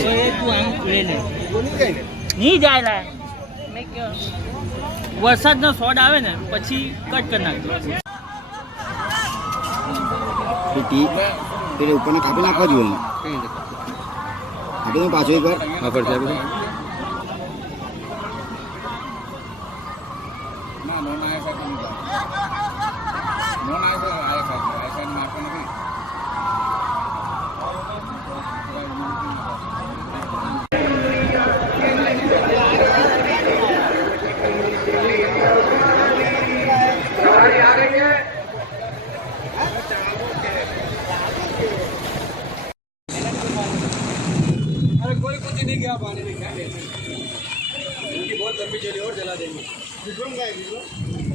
तो ये तू आम ले ले वो नहीं जाए नहीं जाए ला मैं क्या वरसाद नो सोड आवे ने પછી કટ કરી નાખજો ટી પેલે ઉપરને કાપી નાખવા જોઈએ ને કાપી દો પાછો એકવાર હા પર સાહેબ ના નો ના ऐसा नहीं नो ना ऐसा ऐसा नहीं आपको नहीं आ रही है अरे कोई कुछ नहीं गया पानी में क्या उनकी बहुत लंबी चली और जला देंगे